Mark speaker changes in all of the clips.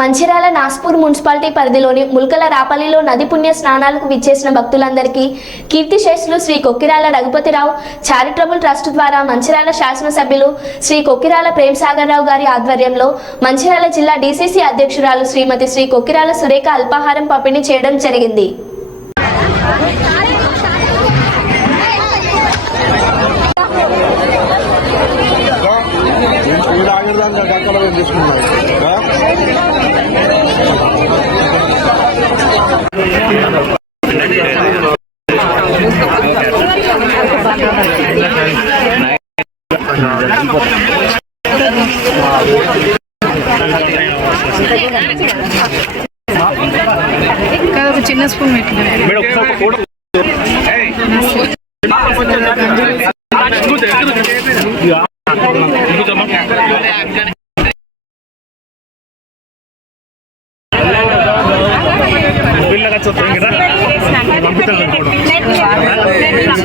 Speaker 1: Mancherial Naspur municipality పరిధిలోని ముల్కల రాపల్లిలో నది పుణ్య స్నానాలకు విచ్చేసిన భక్తులందరికీ కీర్తిశేషులు శ్రీ కొక్కిరాల రఘుపతిరావు చారిటబుల్ ట్రస్ట్ ద్వారా మంచిర్యాల శాసనసభ్యులు శ్రీ కొక్కిరాల ప్రేమసాగరరావు రావు గారి ఆధ్వర్యంలో మంచిర్యాల జిల్లా డీసీసీ అధ్యక్షురాలు శ్రీమతి శ్రీ కొక్కిరాల సురేఖ అల్పాహారం పంపిణీ చేయడం జరిగింది.
Speaker 2: తీసుకున్నాం.
Speaker 3: కాదు ఒక చిన్న స్పూన్ పెట్టిన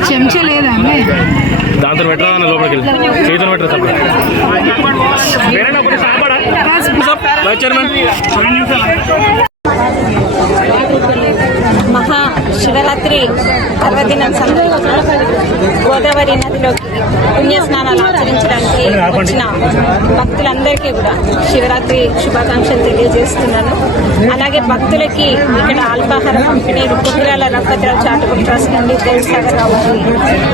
Speaker 3: చెంచా లేదా
Speaker 4: దాంతో పెట్టరా లోపలికి వెళ్ళి చేతితో పెట్టరా తప్ప
Speaker 5: మహా శివరాత్రి పర్వదినం సందర్భంగా గోదావరి నదిలోకి పుణ్యస్నానాలు ఆచరించడానికి వచ్చిన భక్తులందరికీ కూడా శివరాత్రి శుభాకాంక్షలు తెలియజేస్తున్నాను. అలాగే భక్తులకి ఇక్కడ అల్పాహార పంపిణీ కుకిరాల రఘుపతిరావు చాటుకుల ట్రస్ట్ నుండి దేవసాగర్ రావు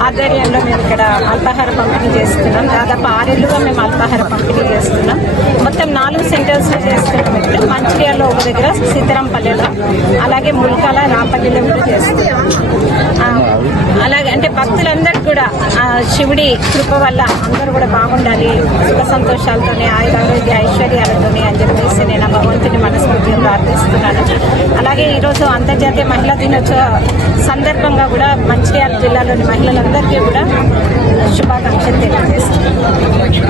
Speaker 5: ఆధ్వర్యంలో మేము ఇక్కడ అల్పాహార పంపిణీ చేస్తున్నాం. దాదాపు ఆరేళ్ళుగా మేము అల్పాహార పంపిణీ చేస్తున్నాం. మొత్తం నాలుగు సెంటర్స్ చేస్తున్నాం ఇప్పుడు మంచిర్యాలలో ఒక దగ్గర సీతారాంపల్లెలో అలాగే ముల్కాల రాంపల్లిలో కూడా చేస్తున్నాం. అలాగే అంటే భక్తులందరూ కూడా శివుడి కృప వల్ల అందరూ కూడా బాగుండాలి. సుఖ సంతోషాలతోనే ఆయుర ఆరోగ్య ఐశ్వర్యాలతోనే అని చెప్పేసి అలాగే ఈరోజు అంతర్జాతీయ మహిళా దినోత్సవ సందర్భంగా కూడా మంచిర్యాల జిల్లాలోని మహిళలందరికీ కూడా శుభాకాంక్షలు తెలియజేస్తున్నాను.